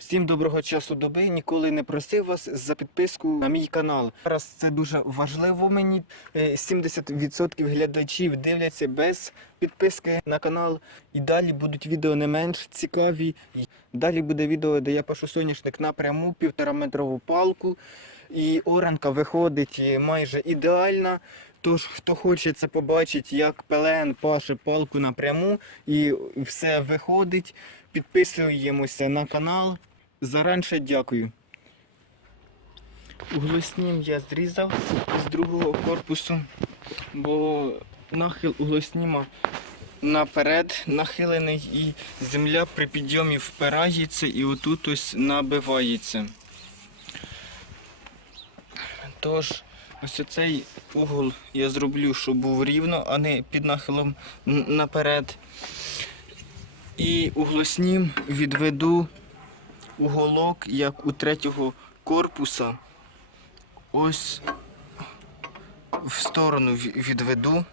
Всім доброго часу доби. Ніколи не просив вас за підписку на мій канал. Зараз це дуже важливо мені. Е, 70% глядачів дивляться без підписки на канал. І далі будуть відео не менш цікаві. Далі буде відео, де я пашу соняшник напряму, півтораметрову палку. І оранка виходить е, майже ідеальна. Тож, хто хоче це побачити, як ПЛН паше палку напряму і все виходить, підписуємося на канал. Заранше дякую. Углоснім я зрізав з другого корпусу, бо нахил углосніма наперед нахилений і земля при підйомі впирається і отут ось набивається. Тож, ось цей угол я зроблю, щоб був рівно, а не під нахилом наперед. І углоснім відведу уголок, як у третього корпуса. Ось в сторону відведу,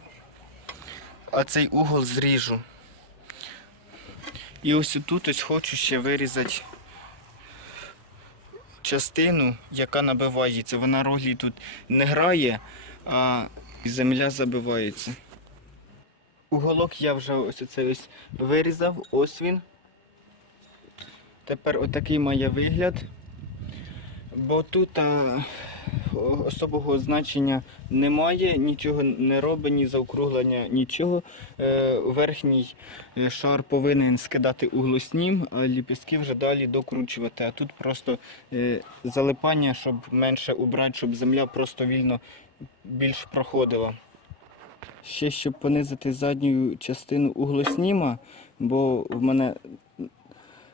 а цей угол зріжу. І ось тут ось хочу ще вирізати частину, яка набивається. Вона ролі тут не грає, а земля забивається. Уголок я вже ось оце ось вирізав, ось він. Тепер отакий має вигляд. Бо тут а, особого значення немає, нічого не робить, ні заокруглення, нічого. Е, верхній е, шар повинен скидати углоснім, а ліпістки вже далі докручувати. А тут просто е, залипання, щоб менше убрати, щоб земля просто вільно більш проходила. Ще щоб понизити задню частину углосніма, бо в мене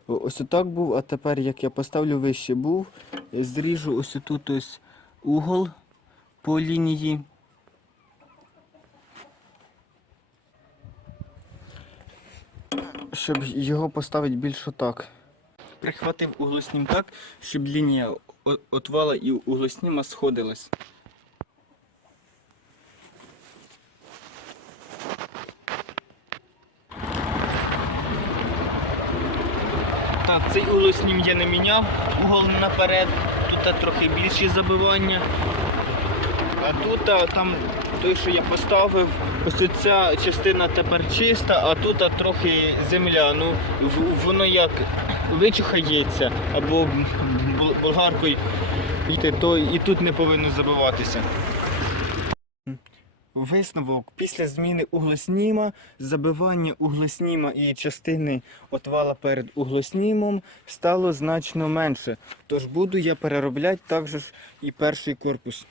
ось отак був, а тепер як я поставлю вище був, зріжу ось тут ось угол по лінії. Щоб його поставити більш отак. Прихватив углоснім так, щоб лінія отвала і углосніма сходилась. Цей углоснім я не міняв, угол наперед, тут трохи більші забивання. А тут там той, що я поставив, ось ця частина тепер чиста, а тут трохи земля. Ну, воно як вичухається або болгаркою, і тут не повинно забиватися. Висновок після зміни углосніма, забивання углосніма і частини отвала перед углоснімом стало значно менше. Тож буду я переробляти також і перший корпус.